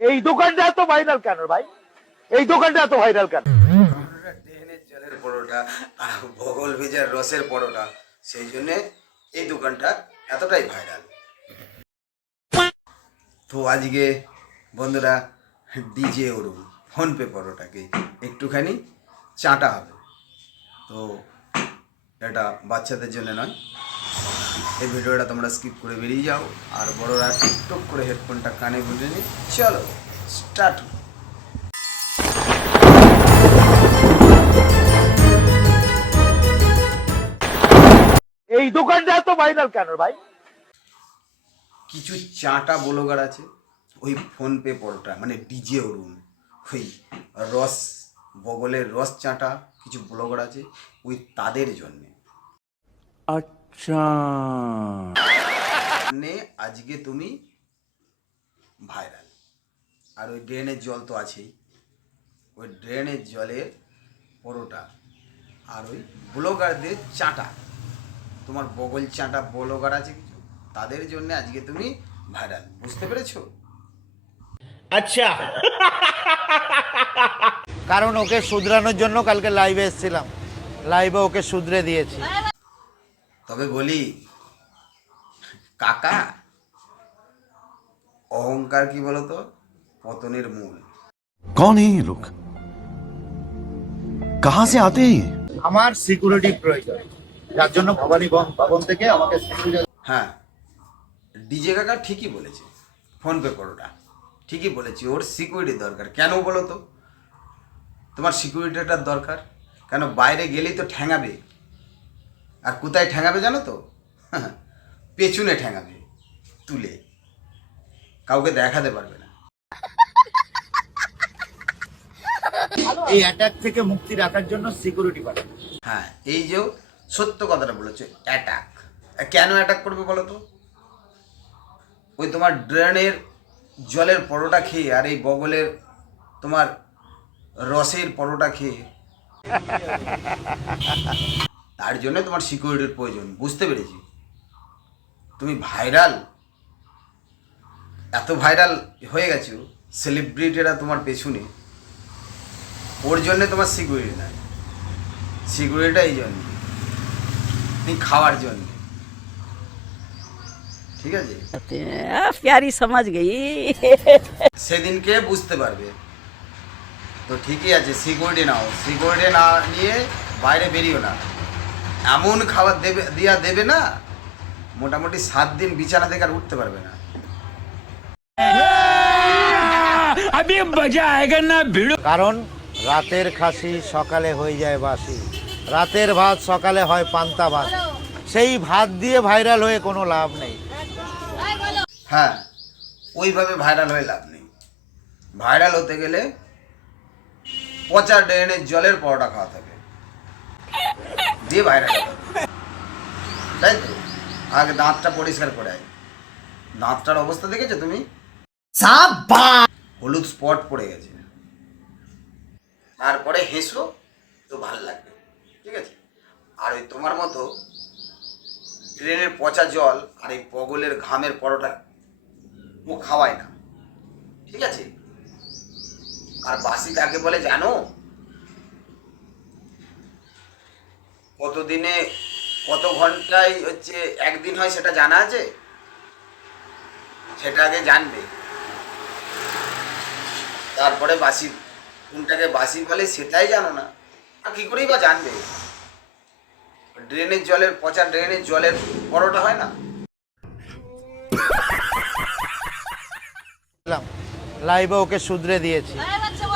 এই দোকানটা এত ভাইরাল কেন ভাই? এই দোকানটা এত ভাইরাল কেন? ট্রেনের জলের পরোটা আর ভগল ভেজার রসের পরোটা, সেই জন্যে এই দোকানটা এতটাই ভাইরাল। তো আজকে বন্ধুরা ডিজে অরুণ ফোনপে পরোটাকে একটুখানি চাটা হবে। তো এটা বাচ্চাদের জন্য নয়, এই ভিডিওটা তোমরা স্কিপ করে বেরিয়ে যাও, আর বড়রা টিকটক করে হেডফোনটা কানে গুঁজে নি। চলো স্টার্ট। এই দোকানটা এত ভাইরাল কেন ভাই? কিছু চাটা ব্লগার আছে ওই ফোনপে পরোটা মানে ডিজে অরুণ, ওই রস বগলের রস চাটা কিছু ব্লগার আছে ওই তাদের জন্যে। আচ্ছা, মানে আজকে তুমি ভাইরাল। আর ওই ড্রেনের জল তো আছেই, ওই ড্রেনের জলের পরোটা আর ওই ব্লগারদের চাটা, তোমার বগল চাটা ব্লগার আছে কিছু, তাদের জন্য আজকে তুমি ভাইরাল। বুঝতে পেরেছো? আচ্ছা। কারণ ওকে শুধরানোর জন্য কালকে লাইভে এসেছিলাম, লাইভে ওকে শুধরে দিয়েছি। তবে বলি কাকা, অহংকার কি বলতো পতনের মূল। कौन है ये लोग? कहां से आते हैं ये? আমার সিকিউরিটি প্রয়োজন, যার জন্য ভবানী ভবন থেকে আমাকে সিকিউরিটি। হ্যাঁ, ডিজে কাকা ঠিকই বলেছে, ফোনপে পরোটা ঠিকই বলেছে, ওর সিকিউরিটি দরকার। কেন বলো তো তোমার সিকিউরিটিটার দরকার কেন? বাইরে গেলেই তো ঠ্যাঙাবে, আর কোথায় ঠ্যাঙাবে জানো তো? পেছনে ঠ্যাঙাবে, তুলে কাউকে দেখাতে পারবে না। এই অ্যাটাক থেকে মুক্তি রাখার জন্য সিকিউরিটি পাঠাবো। হ্যাঁ, এই যে সত্য কথাটা বলেছে, অ্যাটাক। কেন অ্যাটাক করবে বলো তো? ওই তোমার ড্রেনের জলের পরোটা খেয়ে আর এই বগলের তোমার রসের পরোটা খেয়ে, তার জন্য তোমার সিকিউরিটির প্রয়োজন। বুঝতে পেরেছি। তুমি ভাইরাল, এত ভাইরাল হয়ে গেছো, সেলিব্রিটিরা তোমার পেছনে, ওর জন্যে তোমার সিকিউরিটি নাই। সিকিউরিটিটা এই জন্য তুমি খাওয়ার জন্য, ঠিক আছে? प्यारी समझ गई। সেদিনকে বুঝতে পারবে। তো ঠিকই আছে, সিকিউরিটি নাও, সিকিউরিটি না নিয়ে বাইরে বেরিও না। এমন খাবার দেবে না, মোটামুটি 7 দিন বিছানা থেকে আর উঠতে পারবে না। কারণ রাতের খাসি সকালে হয়ে যায় বাসি, রাতের ভাত সকালে হয় পান্তা ভাত। সেই ভাত দিয়ে ভাইরাল হয়ে কোনো লাভ নেই। হ্যাঁ, ওইভাবে ভাইরাল হয়ে লাভ নেই। ভাইরাল হতে গেলে পচা ড্রেনের জলের পরোটা খাওয়াতে হবে, দিয়ে ভাইরাল হবে, তাই তো? আগে দাঁতটা পরিষ্কার করে আয়। দাঁতটার অবস্থা দেখেছো তুমি? হলুদ স্পট পড়ে গেছে। তারপরে হেসো তো ভাল লাগবে, ঠিক আছে? আর ওই তোমার মতো ড্রেনের পচা জল আর এই বগলের ঘামের পরোটা ও খাওয়ায় না, ঠিক আছে? আর বাসি কাকে বলে জানো? কতদিনে কত ঘন্টায় হচ্ছে একদিন হয় সেটা জানা আছে? সেটা আগে জানবে, তারপরে বাসি কোনটাকে বাসি বলে সেটাই জানো না, আর কি করেই বা জানবে? ড্রেনের জলের পচা ড্রেনের জলের পরোটা হয় না? লাইভে ওকে শুধরে দিয়েছি,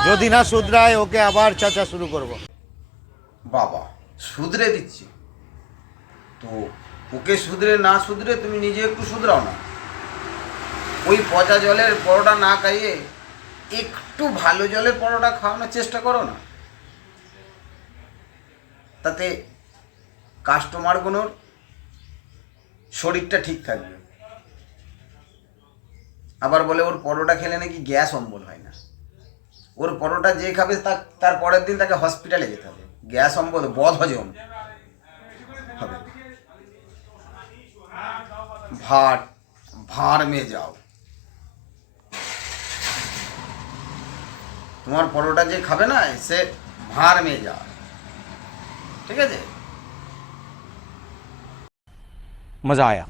যদি না শুধরায় ওকে আবার চাচা শুরু করব। বাবা শুধরে দিচ্ছি তো, ওকে শুধরে না শুধরে তুমি নিজে একটু শুধরাও না। ওই পচা জলের পরোটা না খাইয়ে একটু ভালো জলের পরোটা খাওয়ানোর চেষ্টা করো না, তাতে কাস্টমারগুলোর শরীরটা ঠিক থাকবে। আবার বলে ওর পরোটা খেলে নাকি গ্যাস অম্বল হয় না। ওর পরোটা যে খাবে তার পরের দিন তাকে হসপিটালে যেতে হবে, গ্যাস অম্বল বদ হজম হবে। ভাঁড় মে যাও। তোমার পরোটা যে খাবে না সে ভার মে যা, ঠিক আছে? मज़ा आया।